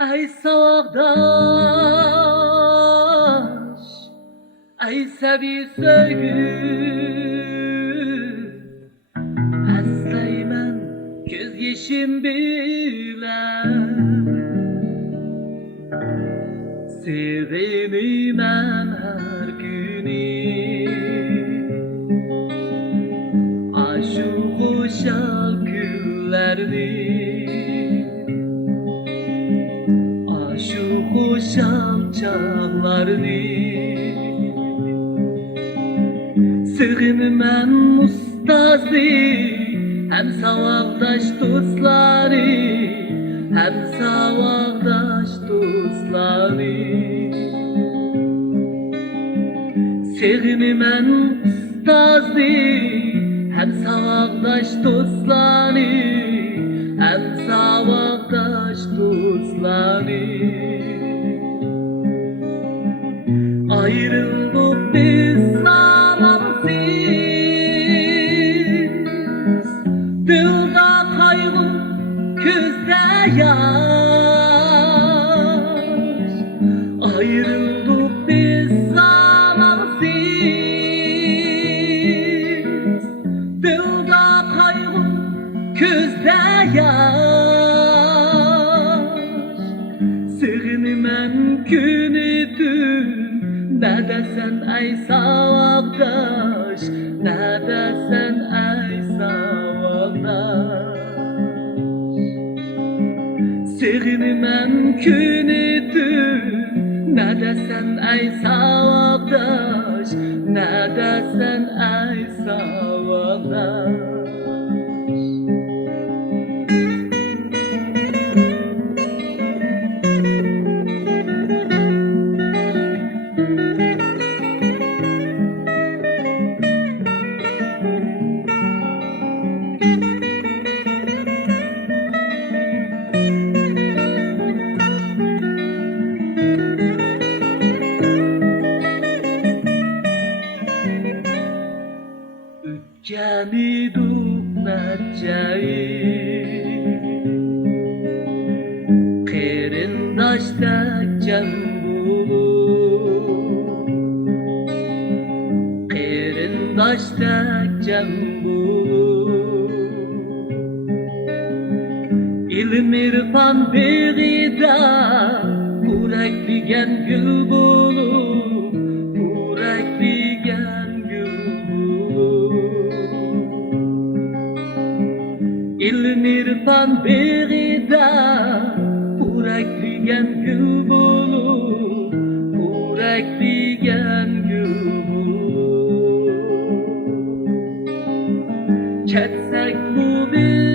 Ey sağdaş, ey sevi söğüt, Əsləymən göz yeşim bilen, sevinimən her günü, aşık uşaq günlərini, aşık uşaq çağlarını. Sığınmən ustazı, hem savaqdaş dostları, hem savaqdaş dostları. Sığınmən ustazı, hem savaqdaş dostları, hem savaqdaş dostları. Ayrıldık biz zamansız, dilda kaygı, gözde yaş. Ayrıldık biz zamansız, dilda kaygı, gözde yaş. Sığınmən günü dün, ne desen ey savaqdaş, ne desen ey savaqdaş. Sığınmən günü dün, ne desen ey savaqdaş, ne desen ey savaqdaş. Ötkeniduk merceği, Qerindaşdek cem bulur, Qerindaşdek cem bulur. İlm irfan beğida, Yürekligen gül bulur, Yürekligen gül bulur. İlm irfan beğida, Yürekligen gül bulur, Yürekligen gül bulur. Ketsek bu bir